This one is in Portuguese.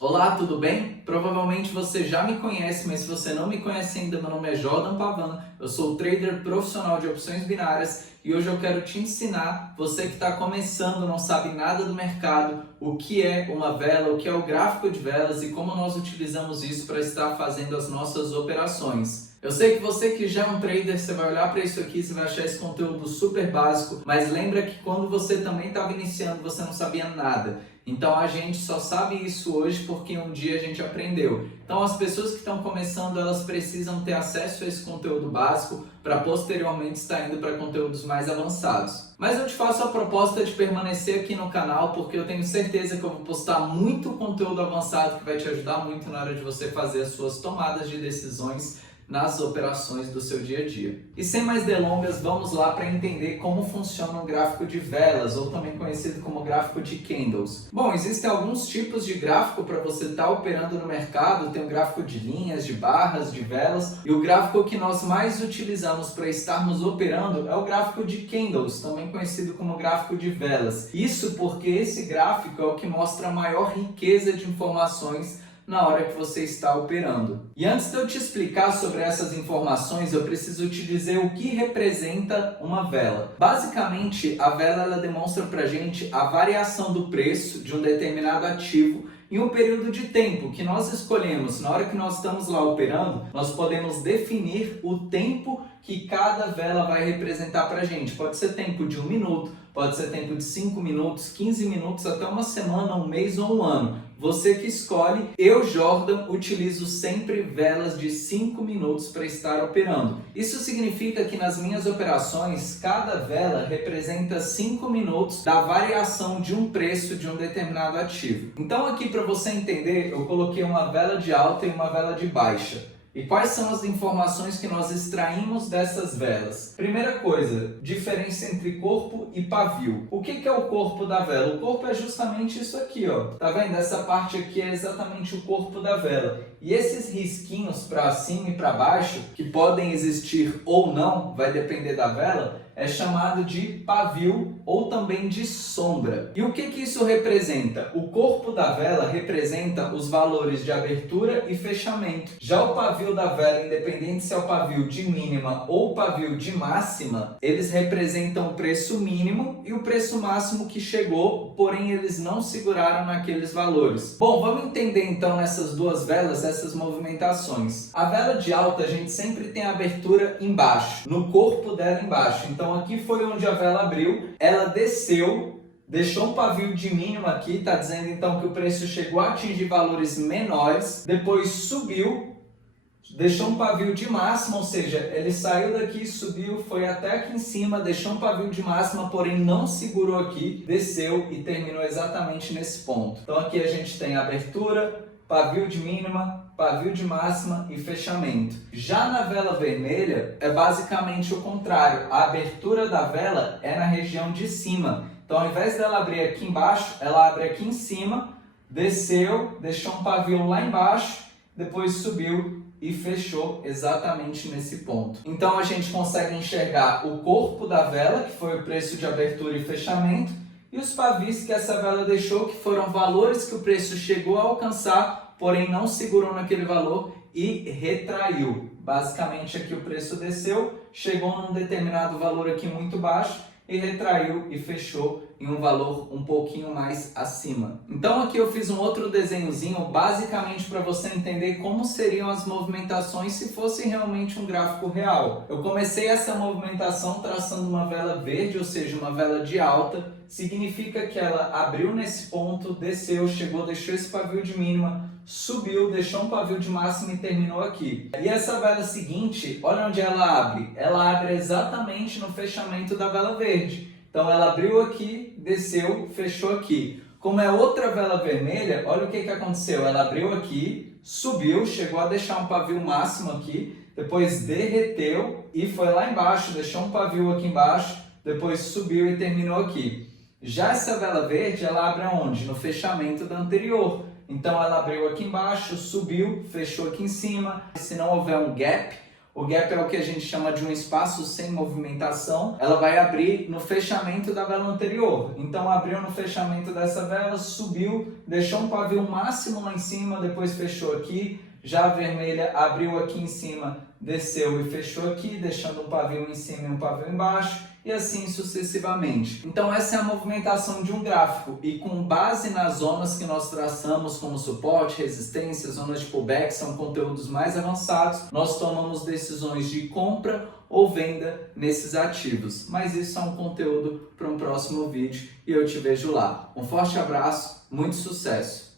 Olá, tudo bem? Provavelmente você já me conhece, mas se você não me conhece ainda, meu nome é Jordan Pavan, eu sou trader profissional de opções binárias e hoje eu quero te ensinar, você que está começando, não sabe nada do mercado, o que é uma vela, o que é o gráfico de velas e como nós utilizamos isso para estar fazendo as nossas operações. Eu sei que você que já é um trader, você vai olhar para isso aqui, você vai achar esse conteúdo super básico, mas lembra que quando você também estava iniciando, você não sabia nada. Então a gente só sabe isso hoje porque um dia a gente aprendeu. Então as pessoas que estão começando, elas precisam ter acesso a esse conteúdo básico para posteriormente estar indo para conteúdos mais avançados. Mas eu te faço a proposta de permanecer aqui no canal porque eu tenho certeza que eu vou postar muito conteúdo avançado que vai te ajudar muito na hora de você fazer as suas tomadas de decisões nas operações do seu dia a dia. E sem mais delongas, vamos lá para entender como funciona um gráfico de velas, ou também conhecido como gráfico de candles. Bom, existem alguns tipos de gráfico para você estar operando no mercado, tem o gráfico de linhas, de barras, de velas, e o gráfico que nós mais utilizamos para estarmos operando é o gráfico de candles, também conhecido como gráfico de velas. Isso porque esse gráfico é o que mostra a maior riqueza de informações na hora que você está operando. E antes de eu te explicar sobre essas informações, eu preciso te dizer o que representa uma vela. Basicamente, a vela ela demonstra para a gente a variação do preço de um determinado ativo em um período de tempo que nós escolhemos. Na hora que nós estamos lá operando, nós podemos definir o tempo que cada vela vai representar para a gente. Pode ser tempo de 1 minuto, pode ser tempo de 5 minutos, 15 minutos, até uma semana, um mês ou um ano. Você que escolhe. Eu, Jordan, utilizo sempre velas de 5 minutos para estar operando. Isso significa que nas minhas operações, cada vela representa 5 minutos da variação de um preço de um determinado ativo. Então aqui para você entender, eu coloquei uma vela de alta e uma vela de baixa. E quais são as informações que nós extraímos dessas velas? Primeira coisa, diferença entre corpo e pavio. O que é o corpo da vela? O corpo é justamente isso aqui, ó. Tá vendo? Essa parte aqui é exatamente o corpo da vela. E esses risquinhos para cima e para baixo, que podem existir ou não, vai depender da vela, é chamado de pavio ou também de sombra. E o que isso representa? O corpo da vela representa os valores de abertura e fechamento. Já o pavio da vela, independente se é o pavio de mínima ou pavio de máxima, eles representam o preço mínimo e o preço máximo que chegou, porém eles não seguraram naqueles valores. Bom, vamos entender então nessas duas velas, essas movimentações. A vela de alta, a gente sempre tem a abertura embaixo, no corpo dela embaixo. Então aqui foi onde a vela abriu, ela desceu, deixou um pavio de mínima aqui, está dizendo então que o preço chegou a atingir valores menores, depois subiu, deixou um pavio de máxima, ou seja, ele saiu daqui, subiu, foi até aqui em cima, deixou um pavio de máxima, porém não segurou aqui, desceu e terminou exatamente nesse ponto. Então aqui a gente tem abertura, pavio de mínima, pavio de máxima e fechamento. Já na vela vermelha é basicamente o contrário. A abertura da vela é na região de cima. Então ao invés dela abrir aqui embaixo, ela abre aqui em cima, desceu, deixou um pavio lá embaixo, depois subiu e fechou exatamente nesse ponto. Então a gente consegue enxergar o corpo da vela, que foi o preço de abertura e fechamento, e os pavis que essa vela deixou, que foram valores que o preço chegou a alcançar, porém não segurou naquele valor e retraiu. Basicamente aqui o preço desceu, chegou num determinado valor aqui muito baixo e retraiu e fechou em um valor um pouquinho mais acima. Então aqui eu fiz um outro desenhozinho basicamente para você entender como seriam as movimentações se fosse realmente um gráfico real. Eu comecei essa movimentação traçando uma vela verde, ou seja, uma vela de alta, significa que ela abriu nesse ponto, desceu, chegou, deixou esse pavio de mínima, subiu, deixou um pavio de máxima e terminou aqui. E essa vela seguinte, olha onde ela abre. Ela abre exatamente no fechamento da vela verde. Então ela abriu aqui, desceu, fechou aqui. Como é outra vela vermelha, olha o que aconteceu. Ela abriu aqui, subiu, chegou a deixar um pavio máximo aqui, depois derreteu e foi lá embaixo, deixou um pavio aqui embaixo, depois subiu e terminou aqui. Já essa vela verde, ela abre aonde? No fechamento da anterior. Então ela abriu aqui embaixo, subiu, fechou aqui em cima. Se não houver um gap, O gap é o que a gente chama de um espaço sem movimentação. Ela vai abrir no fechamento da vela anterior. Então abriu no fechamento dessa vela, subiu, deixou um pavio máximo lá em cima, depois fechou aqui. Já a vermelha abriu aqui em cima, desceu e fechou aqui, deixando um pavio em cima e um pavio embaixo, e assim sucessivamente. Então essa é a movimentação de um gráfico, e com base nas zonas que nós traçamos como suporte, resistência, zonas de pullback, são conteúdos mais avançados, nós tomamos decisões de compra ou venda nesses ativos. Mas isso é um conteúdo para um próximo vídeo e eu te vejo lá. Um forte abraço, muito sucesso!